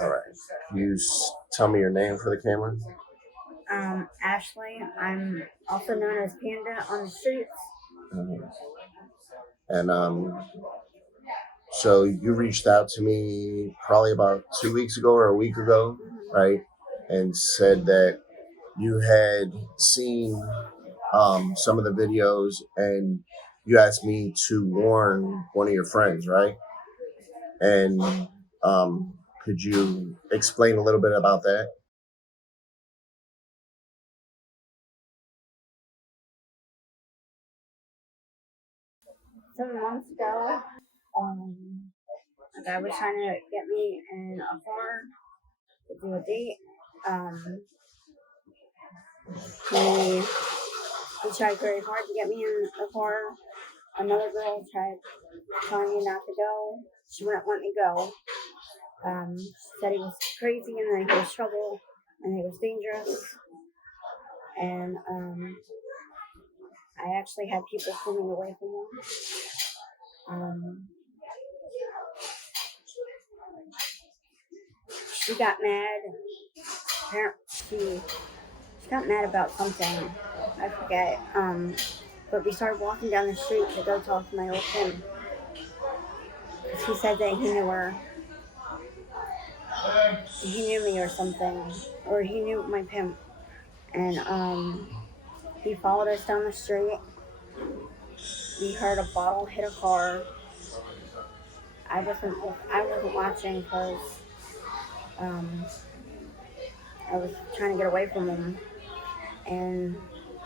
All right. You tell me your name for the camera. Ashley. I'm also known as Panda on the streets. Um, and so you reached out to me probably about 2 weeks ago or a week ago, right? And said that you had seen some of the videos and you asked me to warn one of your friends, right? And could you explain a little bit about that? 7 months ago, a guy was trying to get me in a car to do a date. He tried very hard to get me in the car. Another girl tried telling me not to go. She wouldn't let me go. Said he was crazy and that he was trouble and he was dangerous. And I actually had people pulling away from him. She got mad. She got mad about something. I forget. But we started walking down the street to go talk to my old friend. He said that he knew her. He knew me or something. Or he knew my pimp. And he followed us down the street. We heard a bottle hit a car. I wasn't watching because I was trying to get away from him. And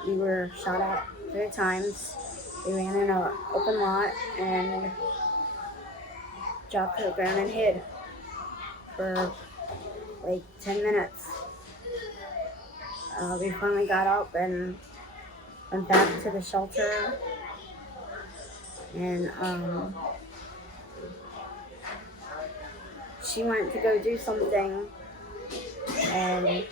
we were shot at 3 times. We ran in an open lot and dropped to the ground and hid for like 10 minutes. We finally got up and went back to the shelter. And she went to go do something. And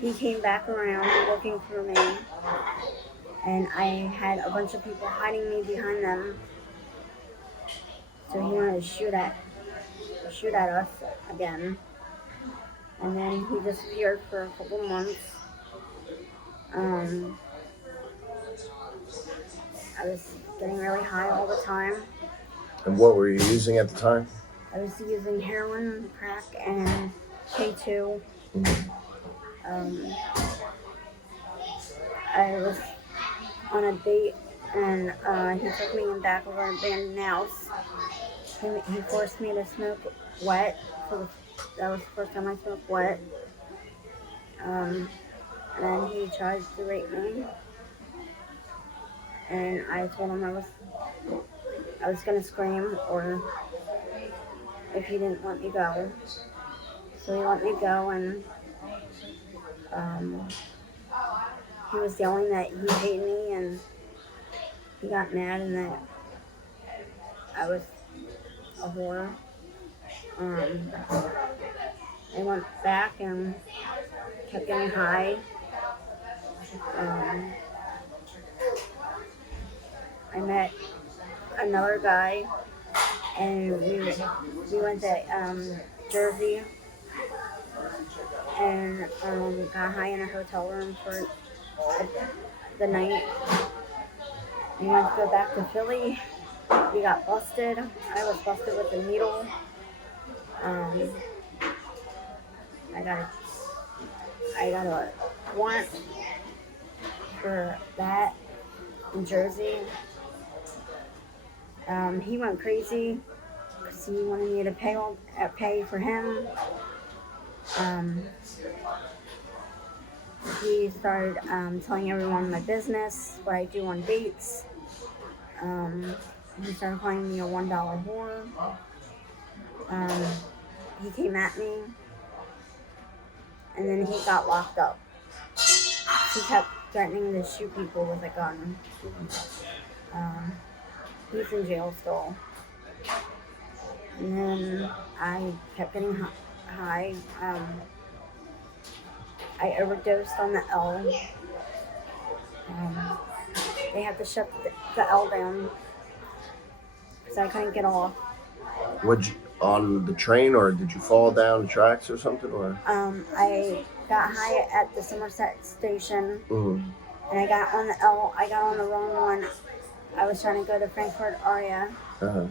he came back around looking for me. And I had a bunch of people hiding me behind them. So he wanted to shoot at us again. And then he disappeared for a couple months. I was getting really high all the time. And what were you using at the time? I was using heroin, crack, and K2. I was on a date, and he took me in back of an abandoned house. He forced me to smoke wet. That was the first time I smoked wet. And then he tried to rape me. And I told him I was gonna scream or if he didn't let me go. So he let me go, and he was yelling that he hated me and he got mad and that I was a whore. I went back and kept getting high. I met another guy, and we went to Jersey and got high in a hotel room for the night. We went to go back to Philly. We got busted. I was busted with a needle. I got a warrant for that in Jersey. He went crazy because he wanted me to pay for him. He started telling everyone my business, what I do on dates. He started calling me a $1 whore. He came at me, and then he got locked up. He kept threatening to shoot people with a gun. He's in jail still. And then I kept getting high. I overdosed on the L. They had to shut the L down because I couldn't get off. Would you on the train, or did you fall down the tracks or something? Or I got high at the Somerset station, mm, and I got on the L. I got on the wrong one. I was trying to go to Frankfurt Aria, uh-huh.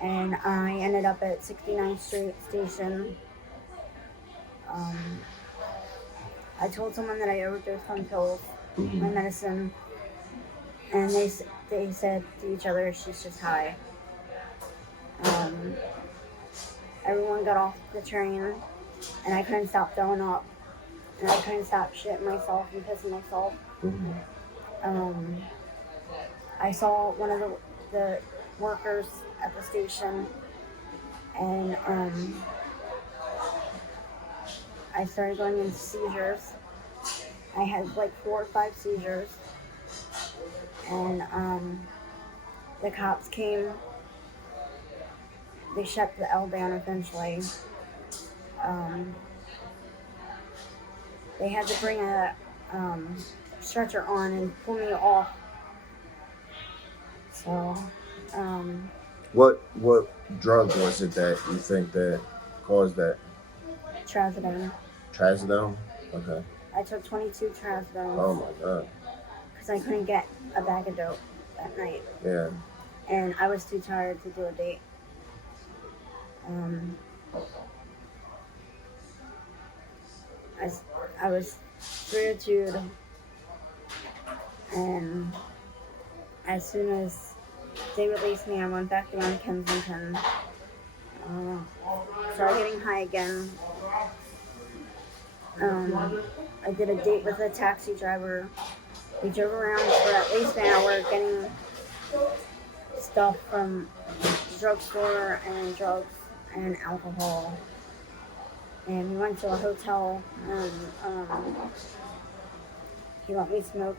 and I ended up at 69th Street station. Um, I told someone that I overdosed on pills, my Hmm. medicine, and they said to each other, "She's just high." Um, Everyone got off the train, and I couldn't stop throwing up, and I couldn't stop shitting myself and pissing myself. Hmm. Um, I saw one of the workers at the station, and I started going into seizures. I had like 4 or 5 seizures, and the cops came. They shut the L down eventually. Um, they had to bring a stretcher on and pull me off. So, um, What drug was it that you think that caused that? trazodone. Trazodone. Okay. I took 22 trazodones Oh my god. because I couldn't get a bag of dope that night, Yeah. and I was too tired to do a date. Um, I, I was 302, and as soon as they released me, I went back down to Kensington. Started getting high again. I did a date with a taxi driver. We drove around for at least an hour getting stuff from the drugstore and drugs and alcohol. And we went to a hotel, and he let me smoke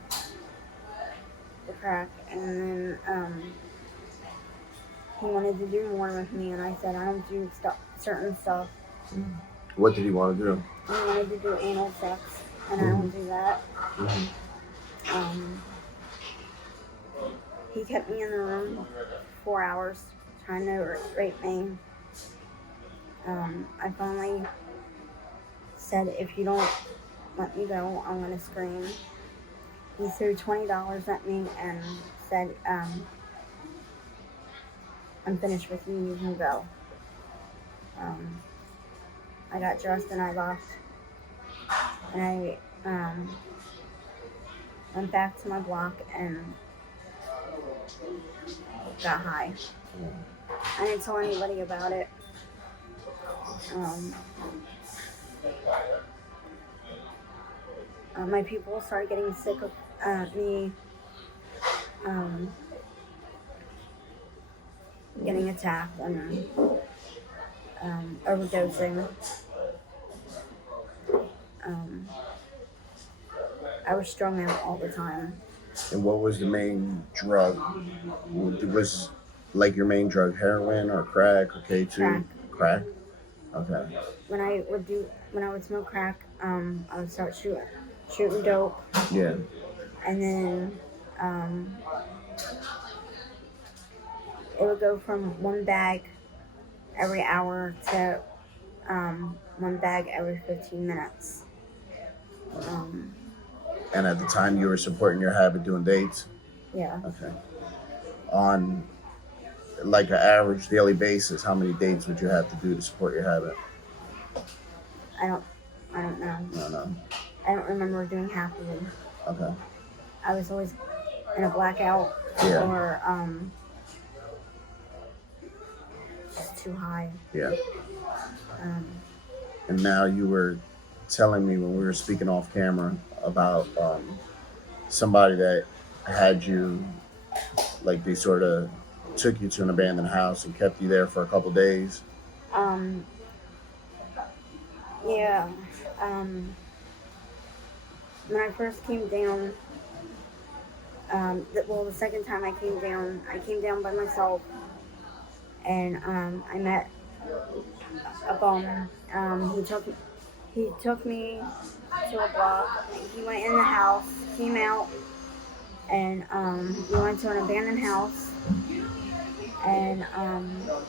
the crack, and then he wanted to do more with me, and I said I don't do certain stuff. What did he want to do? He wanted to do anal sex, and I don't do that. Hmm. Um, he kept me in the room 4 hours trying to rape me. I finally said, if you don't let me go, I'm going to scream. He threw $20 at me and said, I'm finished with you, you can go. I got dressed and I left. And I went back to my block and got high. I didn't tell anybody about it. My people started getting sick of me getting attacked and overdosing. I was strung out all the time. And what was the main drug? Was like your main drug heroin or crack or K2? Crack. Crack. Okay. When I would smoke crack, I would start shooting dope, Yeah. and then it would go from one bag every hour to one bag every 15 minutes. And at the time you were supporting your habit doing dates? Yeah. Okay. On like an average daily basis, how many dates would you have to do to support your habit? I don't know. No, no. I don't remember doing half of them. Okay. I was always in a blackout Yeah. or just too high. Yeah. Um, And now you were telling me when we were speaking off camera about somebody that had you, like they sort of took you to an abandoned house and kept you there for a couple days. um, yeah. When I first came down, the second time I came down by myself, and I met a bum. He took me to a block. He went in the house, came out, and we went to an abandoned house. And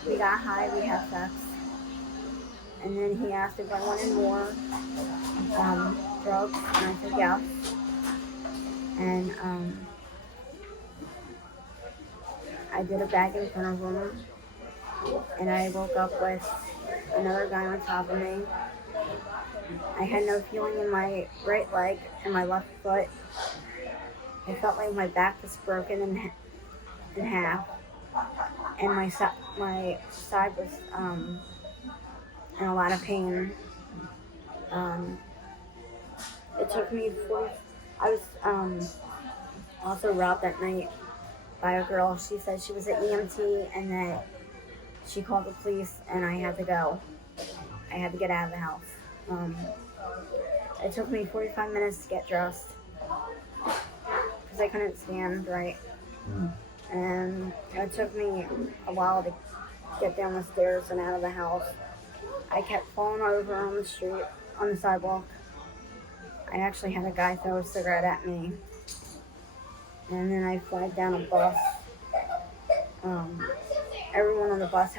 we got high, we had sex, and then he asked if I wanted more drugs, and I said yes. And I did a bag in front of him, and I woke up with another guy on top of me. I had no feeling in my right leg and my left foot. It felt like my back was broken in half, and my side was in a lot of pain. Um, it took me 40. I was also robbed that night by a girl. She said she was an EMT and that she called the police, and I had to go. I had to get out of the house. Um, it took me 45 minutes to get dressed because I couldn't stand right. And it took me a while to get down the stairs and out of the house. I kept falling over on the street, on the sidewalk. I actually had a guy throw a cigarette at me. And then I flagged down a bus. Everyone on the bus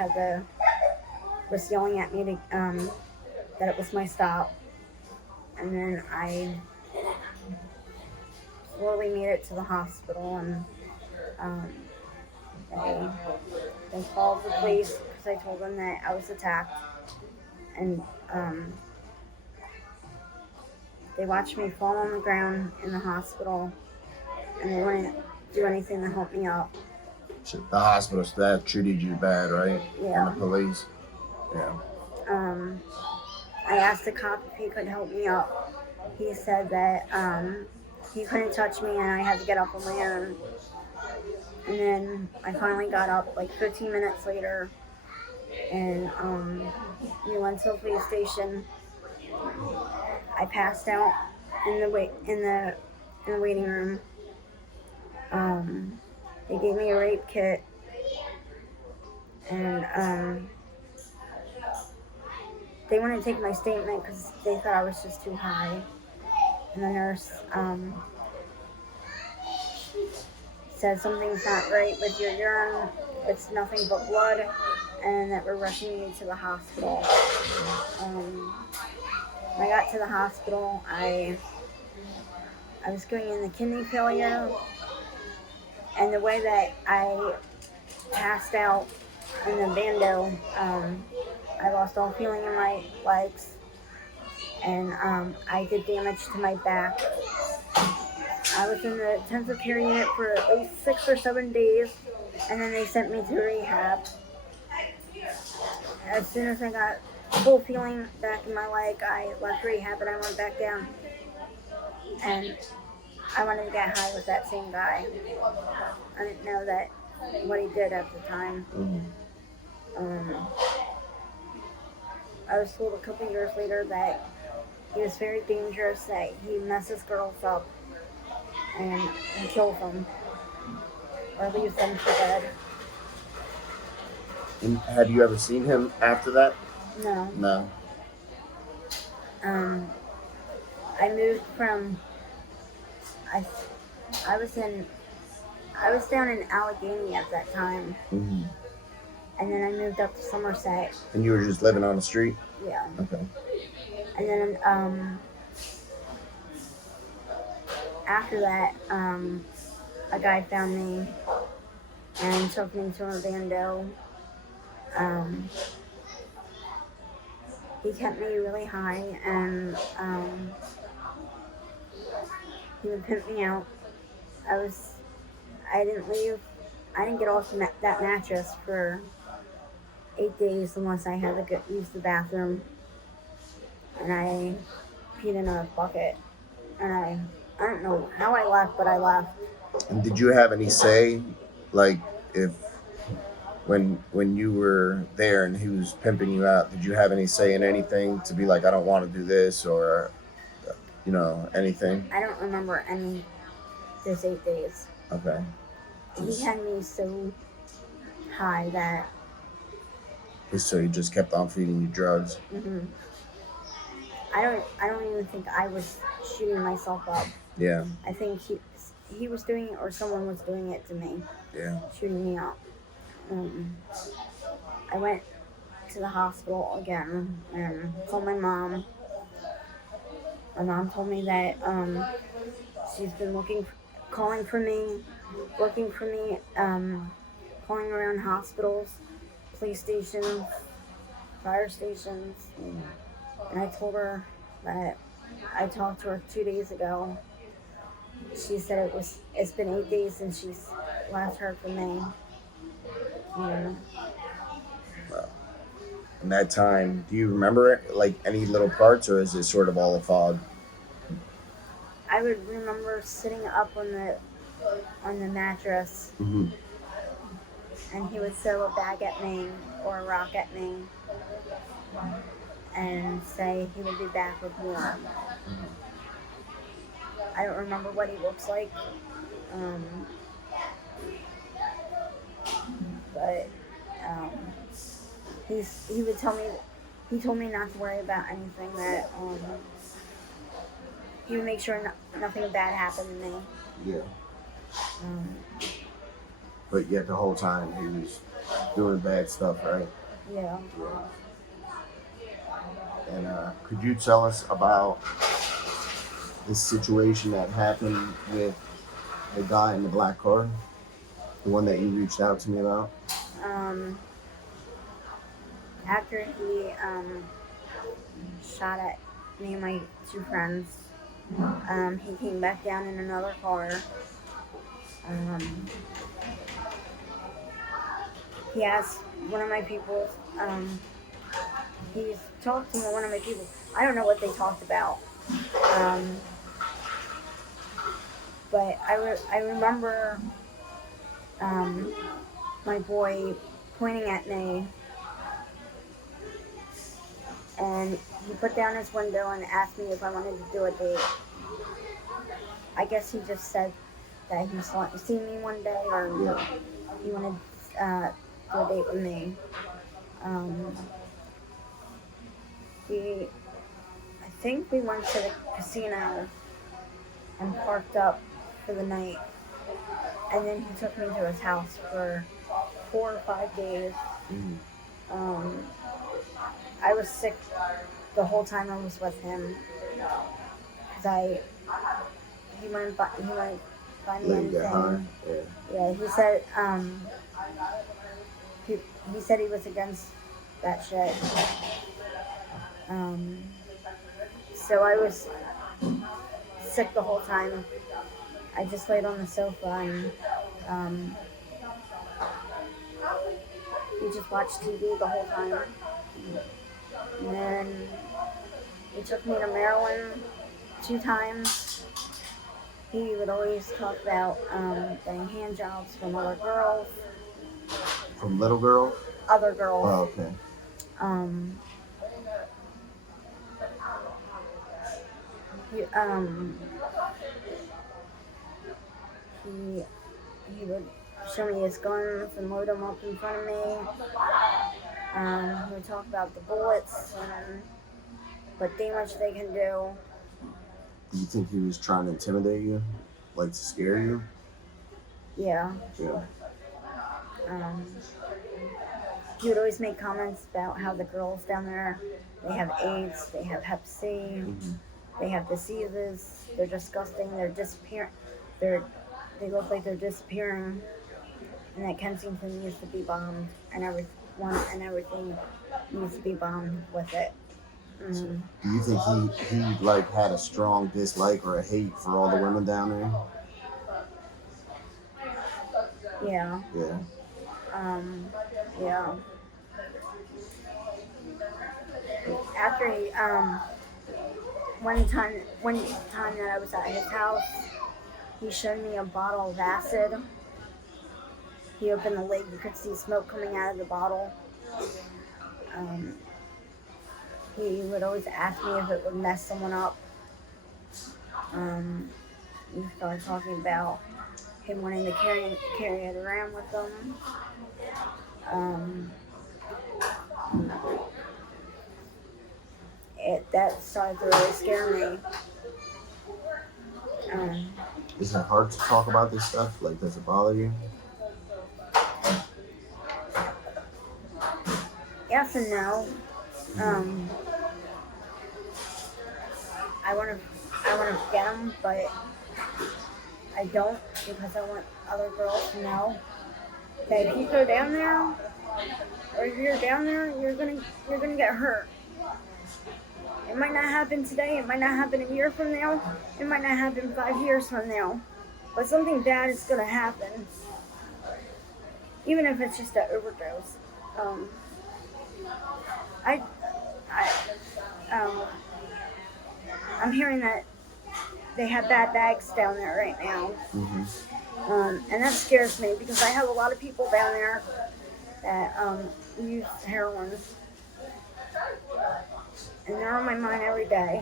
was yelling at me that it was my stop. And then I slowly made it to the hospital, and they called the police because I told them that I was attacked. And they watched me fall on the ground in the hospital, and they wouldn't do anything to help me up. So the hospital staff treated you bad, right? Yeah. And the police. Yeah. I asked the cop if he could help me up. He said that he couldn't touch me and I had to get up on my own. And then I finally got up like 15 minutes later, and we went to the police station. I passed out in the waiting room. They gave me a rape kit, and they wanted to take my statement because they thought I was just too high. And the nurse said something's not right with your urine. It's nothing but blood, and that we're rushing you to the hospital. When I got to the hospital, I was going in the kidney failure, and the way that I passed out in the bando, I lost all feeling in my legs, and I did damage to my back. I was in the intensive care unit for at least 6 or 7 days, and then they sent me to rehab. As soon as I got full feeling back in my leg, I left rehab and I went back down. And I wanted to get high with that same guy. I didn't know that what he did at the time. I was told a couple years later that he was very dangerous, that he messes girls up and kills them or leaves them for dead. And have you ever seen him after that? No. No. I moved from I was down in Allegheny at that time. Mm-hmm. And then I moved up to Somerset. And you were just living on the street? Yeah. Okay. And then after that, a guy found me and took me to a bando. He kept me really high, and he would pimp me out. I didn't get off that mattress for 8 days unless I had to use the bathroom. And I peed in a bucket. And I don't know how I left, but I left. And did you have any say, like, if when you were there and he was pimping you out, did you have any say in anything to be like, I don't want to do this, or anything? I don't remember those 8 days. Okay. He had me so high that. So he just kept on feeding you drugs. Mm-hmm. I don't even think I was shooting myself up. Yeah. I think he was doing it, or someone was doing it to me. Yeah. Shooting me up. Um, I went to the hospital again and told my mom. My mom told me that she's been calling for me, looking for me, calling around hospitals, police stations, fire stations, and I told her that I talked to her 2 days ago. She said it's been 8 days since she's last heard from me. Um, Well, in that time, do you remember it, like any little parts, or is it sort of all a fog? I would remember sitting up on the mattress, Mm-hmm. and he would throw a bag at me or a rock at me, and say he would be back with more. I don't remember what he looks like, um, but um, he would tell me. He told me not to worry about anything. That he would make sure nothing bad happened to me. Yeah. Um, But yet the whole time he was doing bad stuff, right? yeah. And could you tell us about this situation that happened with the guy in the black car, the one that you reached out to me about? Um, After he shot at me and my two friends, he came back down in another car. Um, he asked one of my people. He's talked to one of my people. I don't know what they talked about. Um, but I remember my boy pointing at me, and he put down his window and asked me if I wanted to do a date. I guess he just said that he seen me one day, or Yeah. he wanted to do a date with me. Um, I think we went to the casino and parked up for the night, and then he took me to his house for 4 or 5 days. Mm-hmm. I was sick the whole time I was with him, because he wouldn't buy me Let you get high. anything. Yeah. Yeah, he said he said he was against that shit. So I was sick the whole time. I just laid on the sofa and we just watched TV the whole time. And then he took me to Maryland 2 times. He would always talk about getting hand jobs from other girls. From little girl? Other girls. Oh, okay. Um, he, he he would show me his guns and load them up in front of me. He would talk about the bullets and what damage they can do. Do you think he was trying to intimidate you? Like to scare you? Yeah. Yeah. He would always make comments about how the girls down there, they have AIDS, they have Hep C, Mm-hmm. they have diseases, they're disgusting, they're disappearing, they look like they're disappearing, and that Kensington needs to be bombed, and everything needs to be bombed with it. So, do you think he like had a strong dislike or a hate for all the women down there? Yeah. Yeah. Yeah. After he, one time that I was at his house, he showed me a bottle of acid. He opened the lid, you could see smoke coming out of the bottle. He would always ask me if it would mess someone up. He started talking about him wanting to carry it around with him. That started to really scare me. Is it hard to talk about this stuff? Like, does it bother you? yes and no. Um, I want to get them, but I don't because I want other girls to know that if you go down there or if you're down there, you're gonna get hurt. It might not happen today. It might not happen a year from now. It might not happen 5 years from now. But something bad is gonna happen, even if it's just an overdose. Um, I, I, I'm hearing that they have bad bags down there right now, and that scares me because I have a lot of people down there that use heroin, and they're on my mind every day.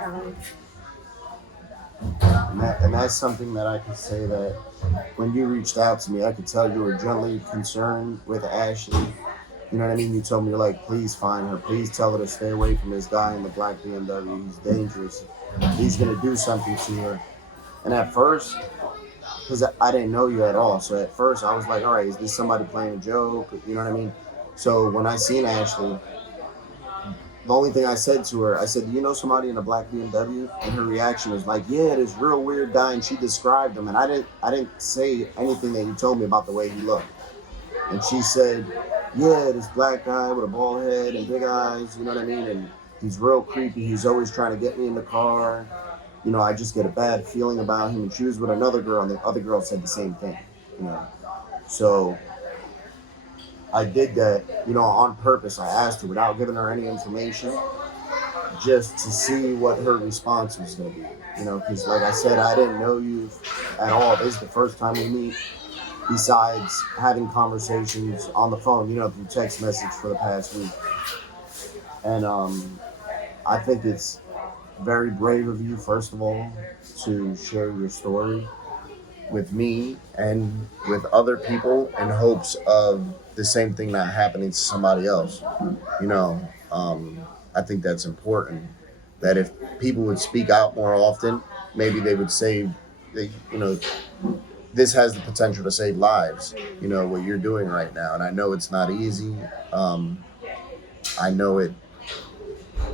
Um, And that's something that I could say that when you reached out to me, I could tell you were gently concerned with Ashley. You know what I mean? You told me, you're like, please find her. Please tell her to stay away from this guy in the black BMW. He's dangerous. He's going to do something to her. And at first, because I didn't know you at all. So at first, I was like, all right, is this somebody playing a joke? You know what I mean? So when I seen Ashley, the only thing I said to her, I said, do you know somebody in a black BMW? And her reaction was like, yeah, this real weird guy. And she described him. And I didn't say anything that you told me about the way he looked. And she said, yeah, this black guy with a bald head and big eyes, you know what I mean? And he's real creepy. He's always trying to get me in the car. You know, I just get a bad feeling about him. And she was with another girl, and the other girl said the same thing, you know. So I did that, you know, on purpose. I asked her without giving her any information, just to see what her response was going to be. You know, because like I said, I didn't know you at all. This is the first time we meet, besides having conversations on the phone, you know, through text message for the past week. And I think it's very brave of you, first of all, to share your story with me and with other people in hopes of the same thing not happening to somebody else. You know, I think that's important. That if people would speak out more often, maybe they would save, you know, this has the potential to save lives, you know, what you're doing right now. And I know it's not easy. I know it,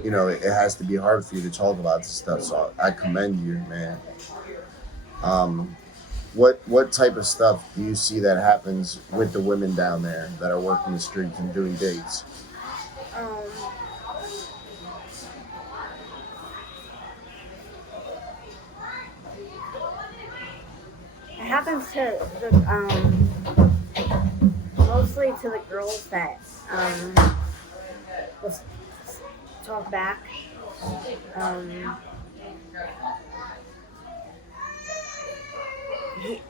you know, it has to be hard for you to talk about this stuff. So I commend you, man. Um, what type of stuff do you see that happens with the women down there that are working the streets and doing dates? um, it happens to the mostly to the girls that will talk back. Um, he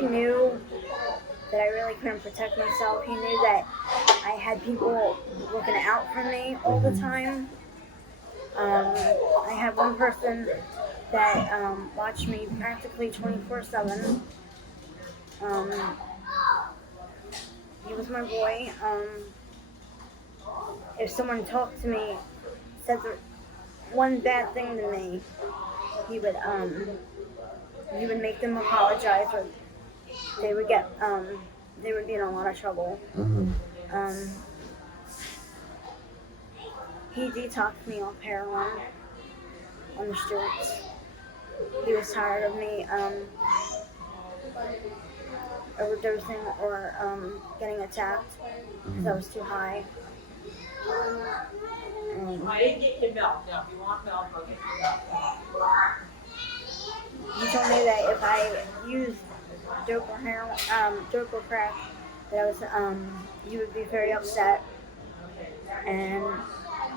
knew that I really couldn't protect myself. He knew that I had people looking out for me all the time. I had one person that watched me practically 24/7. He was my boy. If someone talked to me, said one bad thing to me, he would make them apologize, or they would be in a lot of trouble. Mm-hmm. Um, he detoxed me off heroin on the streets. He was tired of me overdosing or getting attacked because I was too high. I didn't get your milk. Now, if you want milk, I'll get your milk. He told me that if I used dope or crack, that he would be very upset, and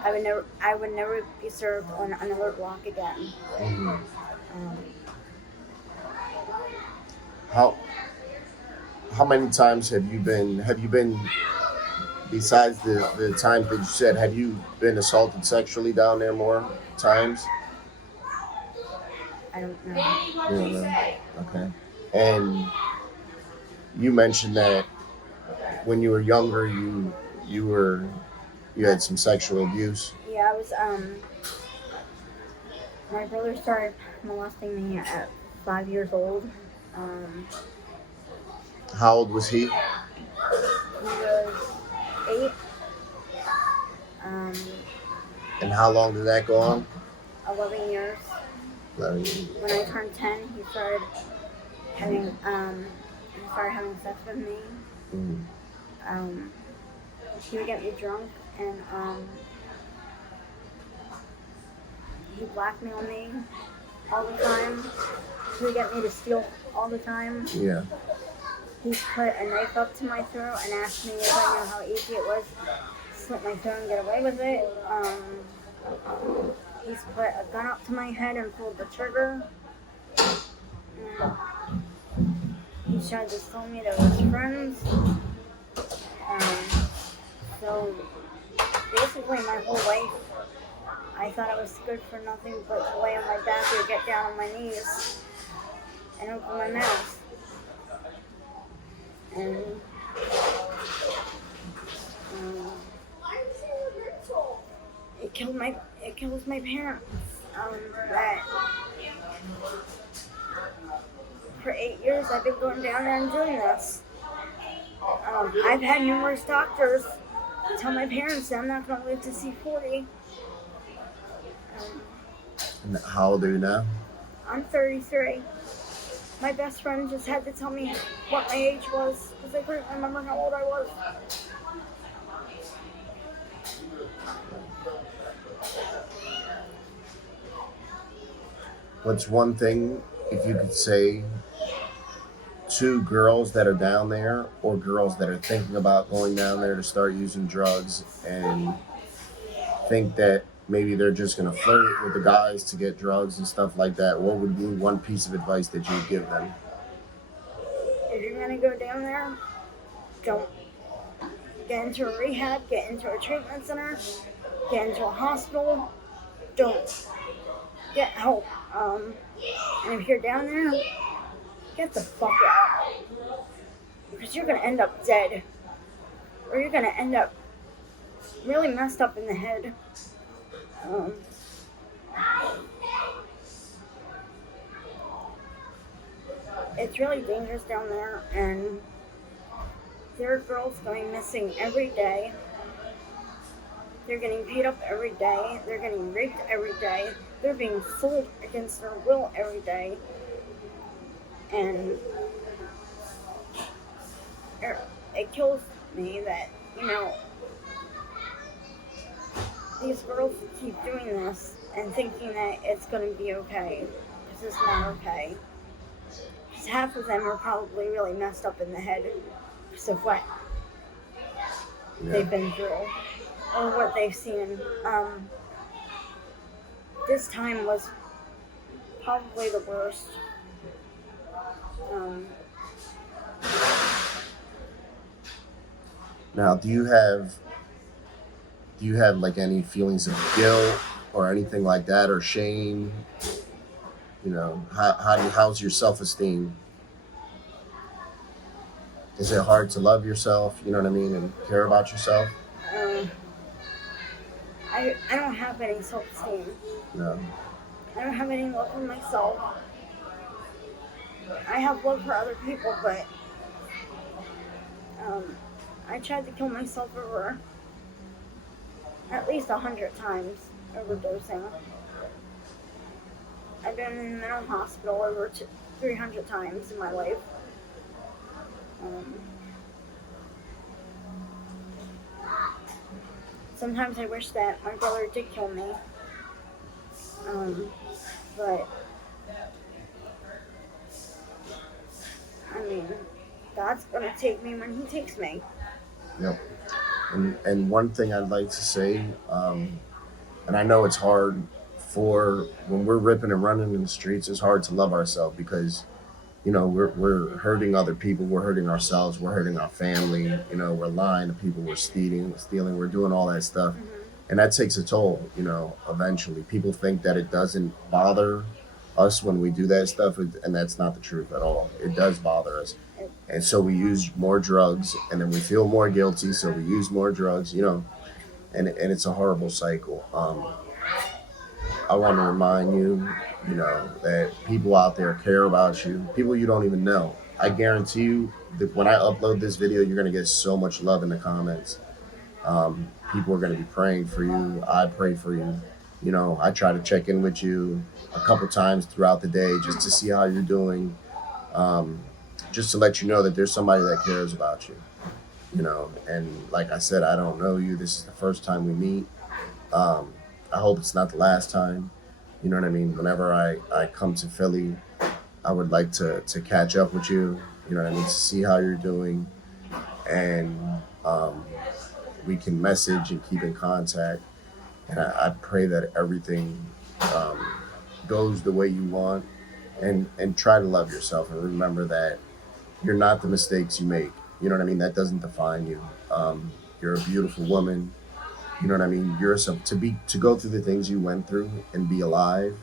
I would never be served on another block again. Mm-hmm. Um, How many times have you been besides the times that you said, have you been assaulted sexually down there more times? I don't know. You don't know? Okay. And you mentioned that when you were younger, you had some sexual abuse. Yeah, I was my brother started molesting me at 5 years old. How old was he? was 8. Um, And how long did that go on? 11 years. 11 years. When I turned 10, he started having sex with me. Mm. He would get me drunk, and he blackmailed me all the time. He would get me to steal all the time. Yeah. He put a knife up to my throat and asked me if I knew how easy it was to slit my throat and get away with it. He's put a gun up to my head and pulled the trigger. He tried to sell me to his friends. So basically my whole life, I thought I was good for nothing but to lay on my back or get down on my knees and open my mouth. And it kills my parents. That for 8 years I've been going down there and doing this. I've had numerous doctors tell my parents that I'm not going to live to see 40. And how old are you now? I'm 33. My best friend just had to tell me what my age was because I couldn't remember how old I was. What's one thing, if you could say, to girls that are down there or girls that are thinking about going down there to start using drugs and think that maybe they're just going to flirt with the guys to get drugs and stuff like that, what would be one piece of advice that you would give them? If you're going to go down there, don't get into a rehab, get into a treatment center, get into a hospital. Don't get help. And if you're down there, get the fuck out. Because you're going to end up dead. Or you're going to end up really messed up in the head. It's really dangerous down there, and there are girls going missing every day. They're getting beat up every day. They're getting raped every day. They're being sold against their will every day. And it kills me that, these girls keep doing this and thinking that it's going to be okay. This is not okay. Because half of them are probably really messed up in the head because of what they've been through or what they've seen. This time was probably the worst. Now, do you have like any feelings of guilt or anything like that, or shame? How's your self-esteem? Is it hard to love yourself, you know what I mean, and care about yourself? I don't have any self-esteem. No. I don't have any love for myself. I have love for other people, but I tried to kill myself over at least 100 times overdosing. I've been in the mental hospital over 300 times in my life. Sometimes I wish that my brother did kill me. But I mean, God's gonna take me when He takes me. Yep. And one thing I'd like to say, and I know it's hard for when we're ripping and running in the streets, it's hard to love ourselves because, we're hurting other people, we're hurting ourselves, we're hurting our family, we're lying to people, we're stealing, we're doing all that stuff. Mm-hmm. And that takes a toll, eventually. People think that it doesn't bother us when we do that stuff, and that's not the truth at all. It does bother us. And so we use more drugs, and then we feel more guilty, so we use more drugs, and it's a horrible cycle. I want to remind you, that people out there care about you, people you don't even know. I guarantee you that when I upload this video, you're gonna get so much love in the comments. People are gonna be praying for you. I pray for you. You know, I try to check in with you a couple times throughout the day just to see how you're doing, um, just to let you know that there's somebody that cares about you. You know, and like I said, I don't know you. This is the first time we meet. Um, I hope it's not the last time. You know what I mean? Whenever I come to Philly, I would like to catch up with you. You know what I mean? To see how you're doing, and we can message and keep in contact. And I pray that everything um, goes the way you want, and try to love yourself and remember that you're not the mistakes you make. You know what I mean? That doesn't define you. You're a beautiful woman. You know what I mean? You're some to go through the things you went through and be alive.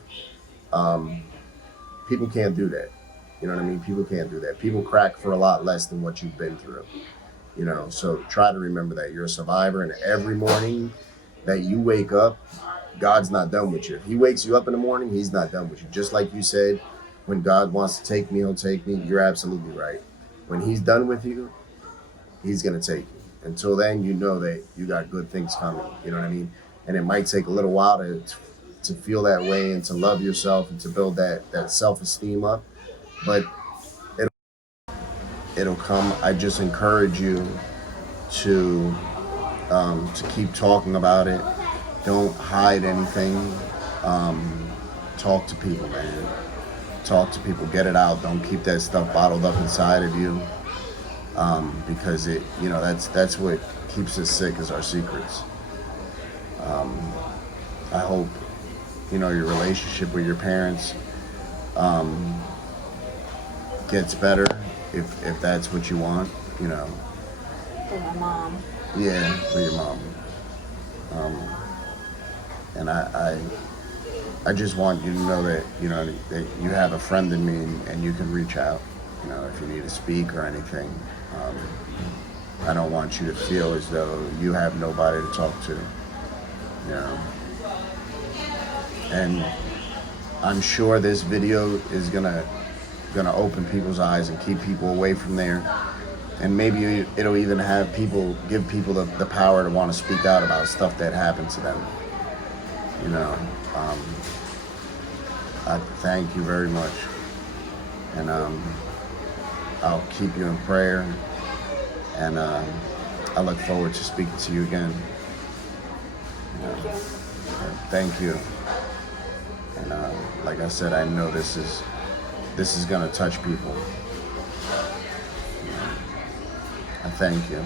Um, People can't do that. You know what I mean? People can't do that. People crack for a lot less than what you've been through. You know, so try to remember that you're a survivor, and every morning that you wake up, God's not done with you. If He wakes you up in the morning, He's not done with you. Just like you said, when God wants to take me, He'll take me. You're absolutely right. When He's done with you, He's gonna take you. Until then, you know that you got good things coming. You know what I mean? And it might take a little while to feel that way and to love yourself and to build that self esteem up, but it'll come. I just encourage you to keep talking about it. Don't hide anything. Talk to people, man. Talk to people. Get it out. Don't keep that stuff bottled up inside of you, because that's what keeps us sick is our secrets. I hope your relationship with your parents gets better if that's what you want. For my mom. Yeah, for your mom. And I just want you to know that that you have a friend in me, and you can reach out. If you need to speak or anything. I don't want you to feel as though you have nobody to talk to. And I'm sure this video is gonna open people's eyes and keep people away from there. And maybe it'll even give people the power to want to speak out about stuff that happened to them. I thank you very much, and I'll keep you in prayer, and I look forward to speaking to you again. Thank you. And like I said, I know this is gonna touch people. I thank you.